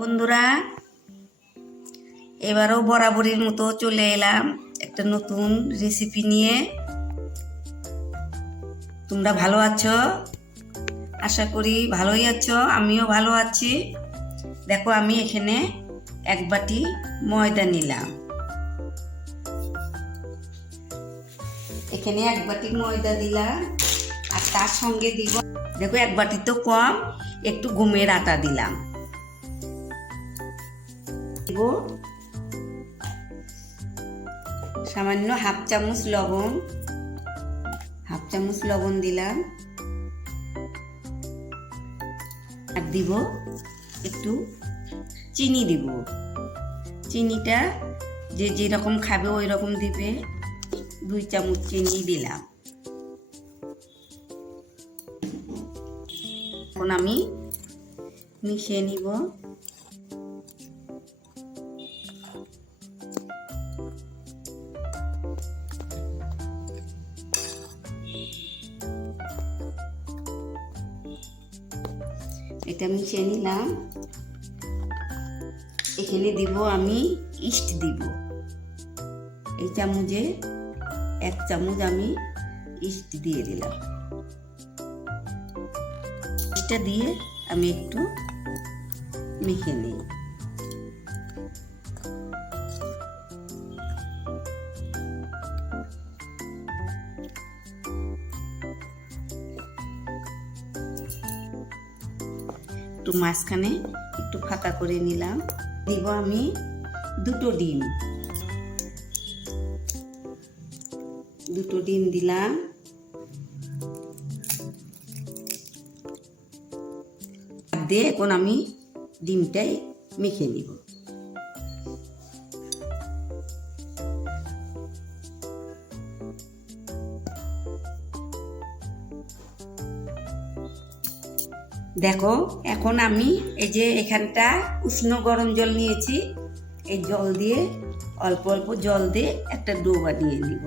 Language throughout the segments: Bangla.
বন্ধুরা, এবারও বরাবরের মতো চলে এলাম একটা নতুন রেসিপি নিয়ে। তোমরা ভালো আছো? আশা করি ভালোই আছো, আমিও ভালো আছি। দেখো, আমি এখানে এক বাটি ময়দা নিলাম। এখানে এক বাটি ময়দা দিলাম, আর তার সঙ্গে দিব, দেখো এক বাটি তো কম, একটু গমের আটা দিলাম। দিব সামান্য হাফ চামচ লবণ দিলাম। আর দিব একটু চিনি দিব। চিনিটা যে যেরকম খাবে ওই রকম দিবে। 2 চামচ চিনি দিলাম। এখন আমি মিশিয়ে নিব। এটা মিশিয়ে নিলাম। এখানে দিব আমি ইস্ট দিব। এই চামচে 1 চামচ আমি ইস্ট দিয়ে দিলাম। ইস্টটা দিয়ে আমি একটু মেখে নিই। একটু মাঝখানে একটু ফাঁকা করে নিলাম। দিব আমি 2টো ডিম। 2টো ডিম দিলাম। দিয়ে এখন আমি ডিমটাই মেখে নিব। দেখো, এখন আমি এই যে এখানটা উষ্ণ গরম জল নিয়েছি, এই জল দিয়ে অল্প অল্প জল দিয়ে একটা ডো বানিয়ে নিব।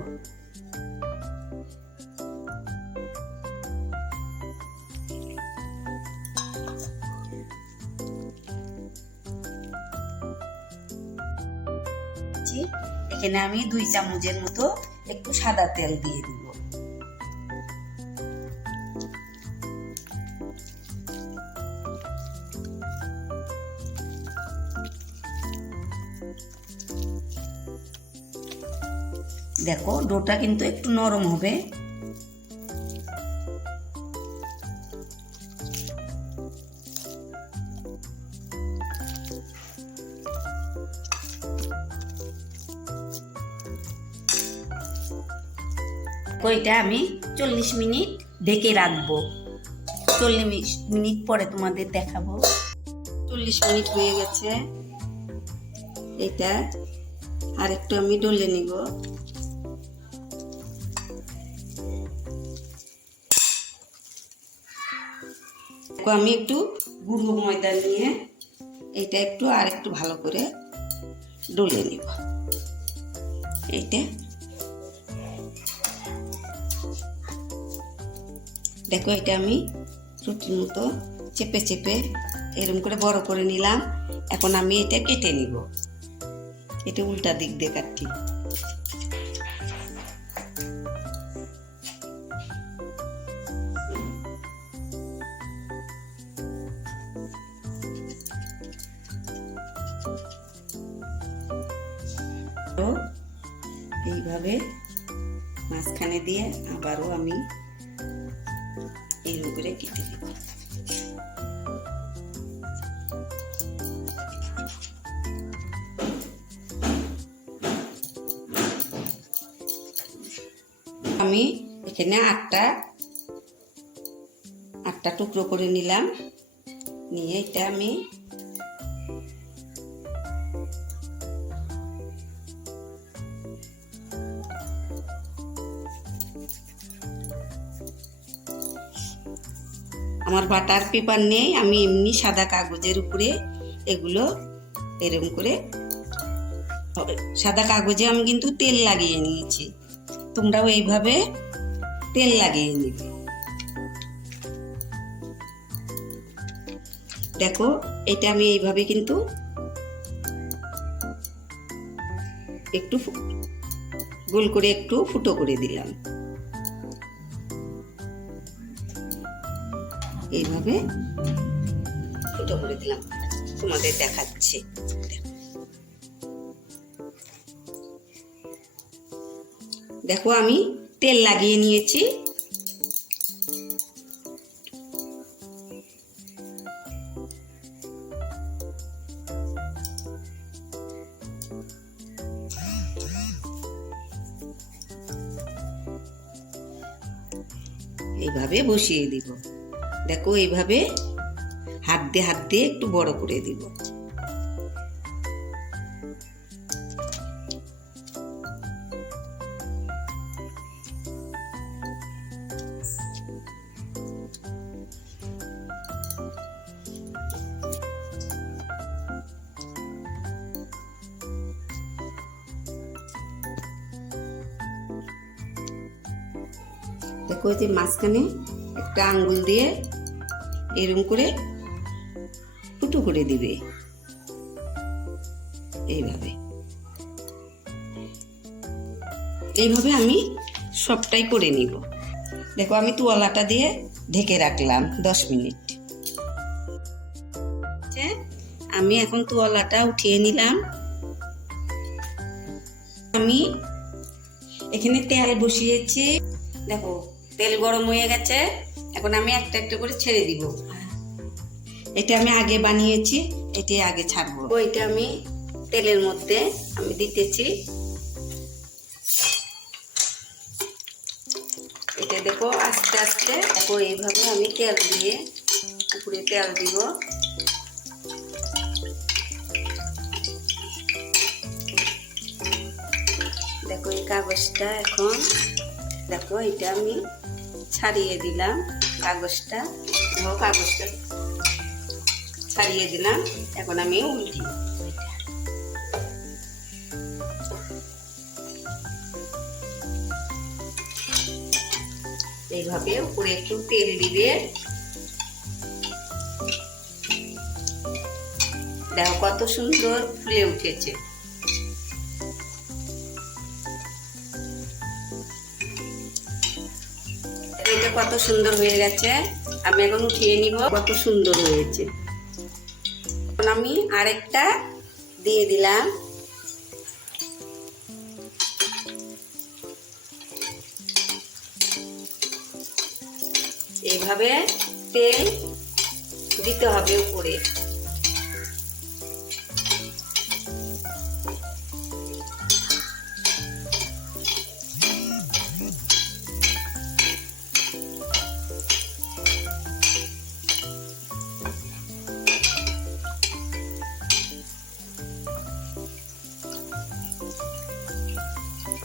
এখানে আমি 2 চামচের মতো একটু সাদা তেল দিয়ে দিব। দেখো, ডোটা কিন্তু একটু নরম হবে। এটা আমি 40 মিনিট ঢেকে রাখবো। 40 মিনিট পরে তোমাদের দেখাবো। 40 মিনিট হয়ে গেছে। এটা আরেকটু আমি ডলে নিব। আমি একটু গুঁড়ো ময়দা নিয়ে এটা একটু আর একটু ভালো করে ডলে নিব। এইটা দেখো, এটা আমি রুটির মতো চেপে চেপে এরকম করে বড় করে নিলাম। এখন আমি এটা কেটে নিব। এটা উল্টা দিক দিয়ে কাটছি। এইভাবে মাঝখানে দিয়ে আবারও আমি এরকম করে কেটে দেব। আমি এখানে 8টা টুকরো করে নিলাম। নিয়ে এটা আমি আমার বাটার পেপার নেই, আমি এমনি সাদা কাগজের উপরে এগুলো এরকম করে, সাদা কাগজে আমি কিন্তু তেল লাগিয়ে নিয়েছি। তোমরাও এইভাবে তেল লাগিয়ে নিবে। দেখো এটা আমি এইভাবে কিন্তু একটু গোল করে একটু ফুটো করে দিলাম, এইভাবে ফুটো করে দিলাম, তোমাদের দেখাচ্ছি। দেখো আমি তেল লাগিয়ে নিয়েছি, এইভাবে বসিয়ে দিব। দেখো এইভাবে হাত দিয়ে একটু বড় করে দিব। দেখো যে মাঝখানে একটা আঙ্গুল দিয়ে এরকম করে ফুটো করে দিবে, এইভাবে এইভাবে আমি সবটাই করে নিব। দেখো আমি তোয়ালাটা দিয়ে ঢেকে রাখলাম 10 মিনিট। আমি এখন তোয়ালাটা উঠিয়ে নিলাম। আমি এখানে তেল বসিয়েছি, দেখো তেল গরম হয়ে গেছে। এখন আমি একটা একটা করে ছেড়ে দিব। এটা আমি আগে বানিয়েছি, এটি আগে ছাড়বো। এটা আমি তেলের মধ্যে আমি দিতেছি। এটা দেখো আস্তে আস্তে দেখো এইভাবে আমি তেল দিয়ে উপরে তেল দিব। দেখো এই কাগজটা এখন দেখো এটা আমি ছাড়িয়ে দিলাম, কাগজটা ছাড়িয়ে দিলাম। এখন আমি উল্টি এইভাবে উপরে একটু তেল দিবে। দেখো কত সুন্দর ফুলে উঠেছে। এটা কত সুন্দর হয়ে গেছে। আমি এখন উঠিয়ে নিব। কত সুন্দর হয়েছে। এখন আমি আরেকটা দিয়ে দিলাম। এইভাবে তেল দিতে হবে উপরে।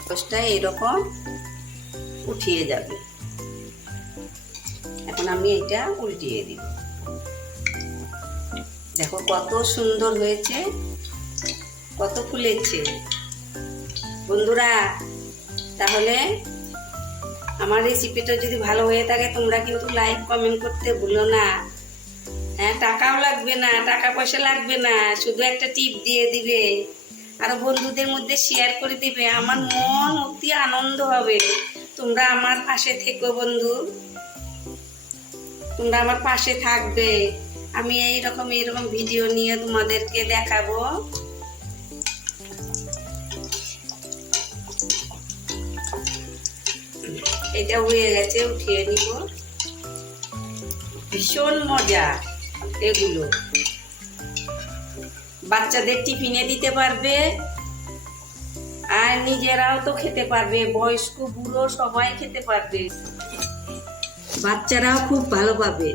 কাগজটা এরকম উঠিয়ে যাবে। এখন আমি এটা উল্টিয়ে দিব। দেখো কত সুন্দর হয়েছে, কত ফুলেছে। বন্ধুরা তাহলে আমার রেসিপিটা যদি ভালো হয়ে থাকে তোমরা কিন্তু লাইক কমেন্ট করতে ভুলো না। হ্যাঁ, টাকাও লাগবে না, টাকা পয়সা লাগবে না, শুধু একটা টিপ দিয়ে দিবে আর বন্ধুদের মধ্যে শেয়ার করে দিবে। আমার মন অতি আনন্দ হবে। তোমরা আমার পাশে থেকো বন্ধু, তোমরা আমার পাশে থাকবে। আমি এইরকম ভিডিও নিয়ে তোমাদেরকে দেখাবো। এটা হয়ে গেছে, উঠিয়ে নিব। ভীষণ মজা এগুলো, বাচ্চাদের টিফিনে দিতে পারবে আর নিজেরাও তো খেতে পারবে। বয়স্ক বুড়ো সবাই খেতে পারবে, বাচ্চারাও খুব ভালো পাবে।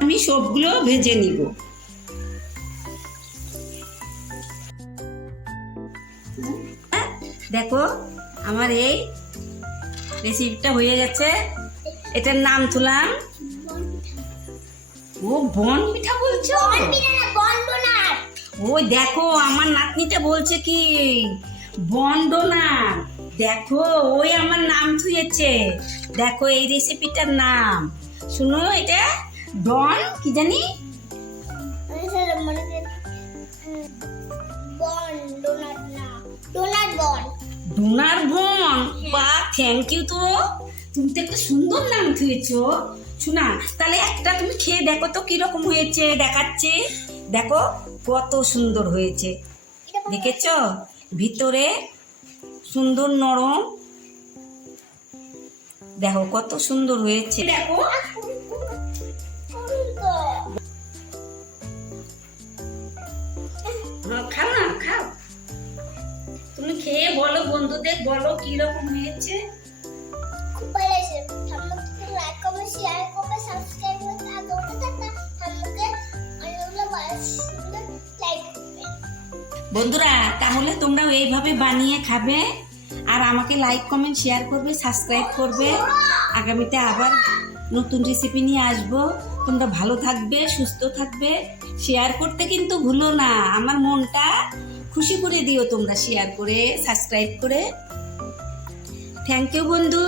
আমি সবগুলো ভেজে নিব। দেখো আমার এই রেসিপিটা হয়ে গেছে। এটার নাম তুলাম। ও বন পিঠা বলছো? ওই দেখো আমার নাতনিটা বলছে কি বন্ডনার। দেখো ওই আমার নাম থুয়েছে। দেখো এই রেসিপিটার নাম শুনো, এটা ডন কি জানি রুনার বোন, বা থ্যাংক ইউ। তো তুমি তো একটা সুন্দর নাম দিয়েছো শোনা। তাহলে একটা তুমি খেয়ে দেখো তো কিরকম হয়েছে, দেখাচ্ছে। দেখো কত সুন্দর হয়েছে, দেখেছ? ভিতরে সুন্দর নরম, দেখো কত সুন্দর হয়েছে। দেখো খাও না, খাও। তুমি খেয়ে বলো, বন্ধুদের বলো কিরকম হয়েছে। খুব ভালো হয়েছে। আমাকে লাইক করবে, শেয়ার করবে, সাবস্ক্রাইব করবে, আর দৌড়ে থাকবে আমাকে অনেকগুলো লাইক করবে। বন্ধুরা তাহলে তোমরাও এইভাবে বানিয়ে খাবে, আর আমাকে লাইক কমেন্ট শেয়ার করবে, সাবস্ক্রাইব করবে। আগামীতে আবার নতুন রেসিপি নিয়ে আসবো। তোমরা ভালো থাকবে, সুস্থ থাকবে। শেয়ার করতে কিন্তু ভুলো না, আমার মনটা খুশি করে দিও তোমরা শেয়ার করে, সাবস্ক্রাইব করে। থ্যাংক ইউ বন্ধু।